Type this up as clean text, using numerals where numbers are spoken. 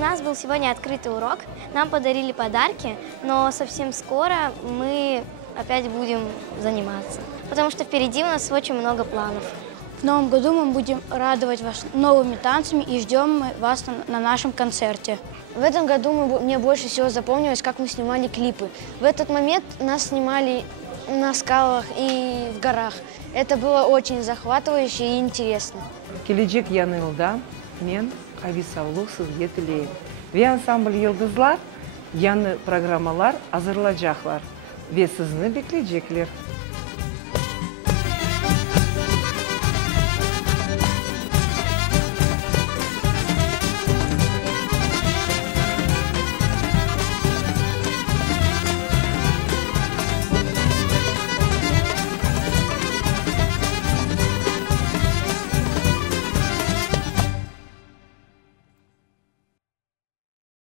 У нас был сегодня открытый урок, нам подарили подарки, но совсем скоро мы опять будем заниматься, потому что впереди у нас очень много планов. В новом году мы будем радовать вас новыми танцами и ждем вас на нашем концерте. В этом году мне больше всего запомнилось, как мы снимали клипы. В этот момент нас снимали на скалах и в горах. Это было очень захватывающе и интересно. Келечек yanılda men Ависаулу сізге тілеймін. Ve ансамбль Yıldızlar yanı programmalar hazırlayacaklar ve sizni bekleyecekler.